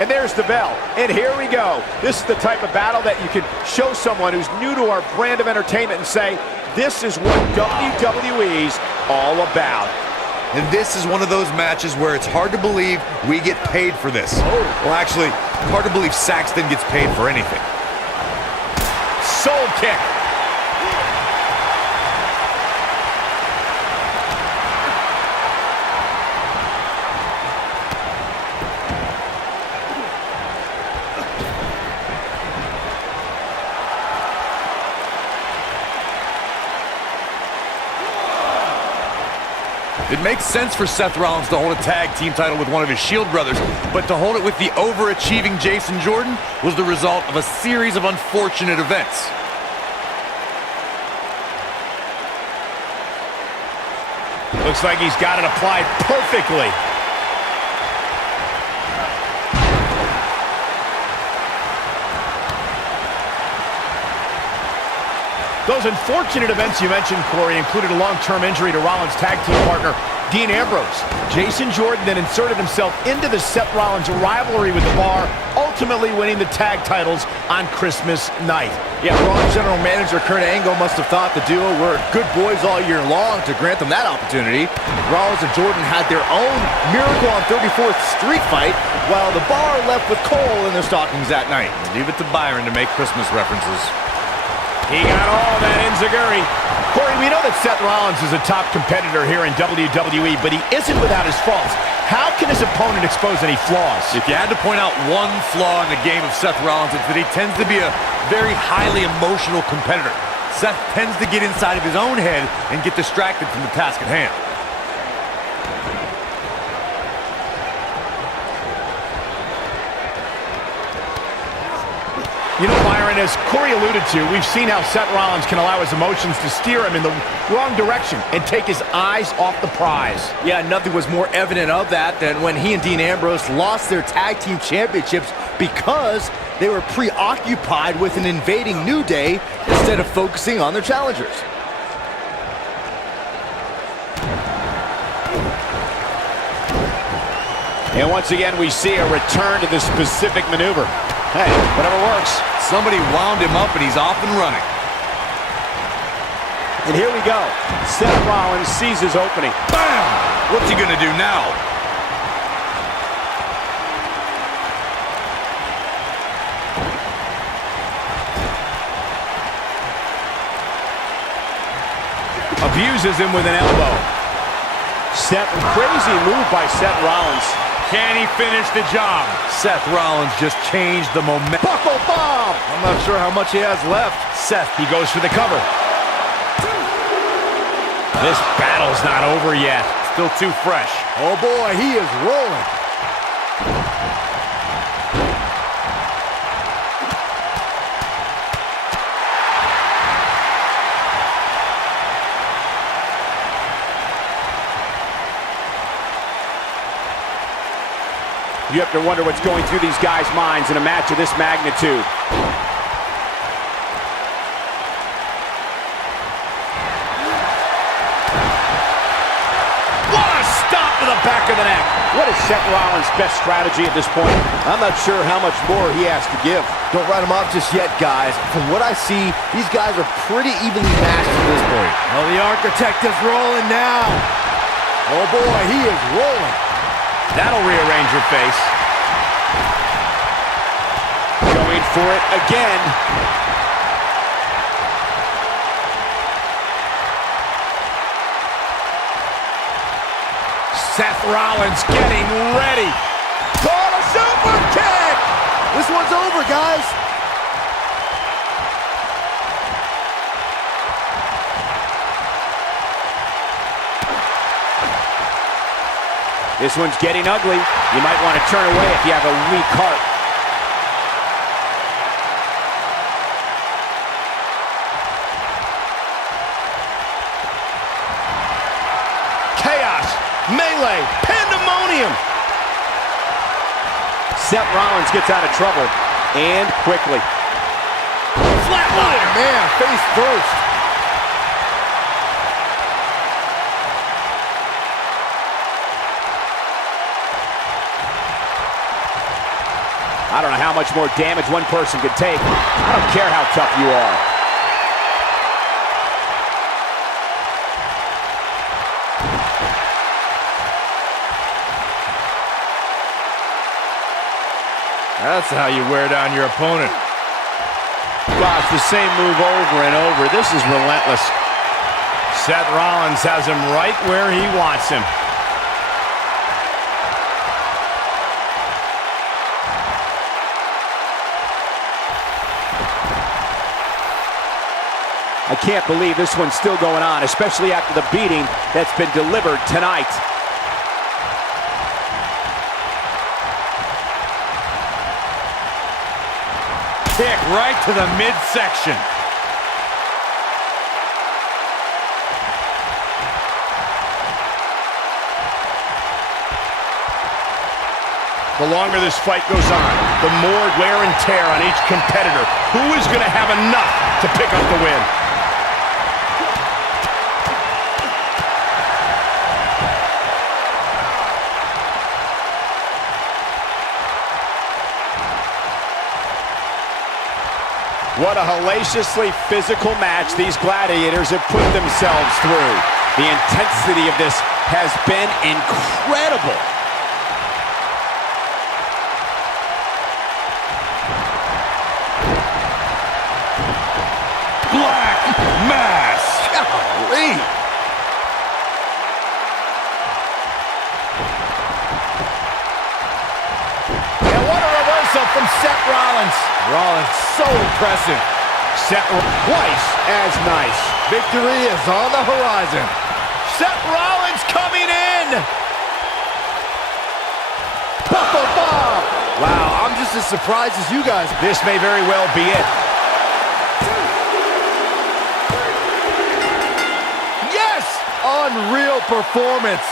And there's the bell. And here we go. This is the type of battle that you can show someone who's new to our brand of entertainment and say, this is what WWE's all about. And this is one of those matches where it's hard to believe we get paid for this. Well, actually, hard to believe Saxton gets paid for anything. Soul kick. It makes sense for Seth Rollins to hold a tag team title with one of his Shield brothers, but to hold it with the overachieving Jason Jordan was the result of a series of unfortunate events. Looks like he's got it applied perfectly. Those unfortunate events you mentioned, Corey, included a long-term injury to Rollins' tag team partner, Dean Ambrose. Jason Jordan then inserted himself into the Seth Rollins rivalry with The Bar, ultimately winning the tag titles on Christmas night. Yeah, Raw General Manager Kurt Angle must have thought the duo were good boys all year long to grant them that opportunity. Rollins and Jordan had their own Miracle on 34th Street fight, while The Bar left with Cole in their stockings that night. Leave it to Byron to make Christmas references. He got all that enziguri. Corey, we know that Seth Rollins is a top competitor here in WWE, but he isn't without his faults. How can his opponent expose any flaws? If you had to point out one flaw in the game of Seth Rollins, it's that he tends to be a very highly emotional competitor. Seth tends to get inside of his own head and get distracted from the task at hand. You know, Byron, as Corey alluded to, we've seen how Seth Rollins can allow his emotions to steer him in the wrong direction and take his eyes off the prize. Yeah, nothing was more evident of that than when he and Dean Ambrose lost their tag team championships because they were preoccupied with an invading New Day instead of focusing on their challengers. And once again, we see a return to this specific maneuver. Hey, whatever works. Somebody wound him up and he's off and running. And here we go. Seth Rollins sees his opening. Bam! What's he gonna do now? Abuses him with an elbow. Crazy move by Seth Rollins. Can he finish the job? Seth Rollins just changed the momentum. Buckle bomb! I'm not sure how much he has left. Seth, he goes for the cover. This battle's not over yet. Still too fresh. Oh boy, he is rolling. You have to wonder what's going through these guys' minds in a match of this magnitude. What a stop to the back of the neck. What is Seth Rollins' best strategy at this point? I'm not sure how much more he has to give. Don't write him off just yet, guys. From what I see, these guys are pretty evenly matched at this point. Oh, the Architect is rolling now. Oh boy, he is rolling. That'll rearrange your face. Going for it again. Seth Rollins getting ready. Call a super kick! This one's over, guys. This one's getting ugly. You might want to turn away if you have a weak heart. Chaos, melee, pandemonium. Seth Rollins gets out of trouble, and quickly. Flatliner. Oh, man, face first. I don't know how much more damage one person could take. I don't care how tough you are. That's how you wear down your opponent. Gosh, the same move over and over. This is relentless. Seth Rollins has him right where he wants him. I can't believe this one's still going on, especially after the beating that's been delivered tonight. Kick right to the midsection. The longer this fight goes on, the more wear and tear on each competitor. Who is going to have enough to pick up the win? What a hellaciously physical match these gladiators have put themselves through. The intensity of this has been incredible. Black Mass. Golly. And what a reversal from Seth Rollins. Rollins, so impressive. Seth twice as nice. Victory is on the horizon. Seth Rollins coming in. Wow, I'm just as surprised as you guys. This may very well be it. Yes! Unreal performance.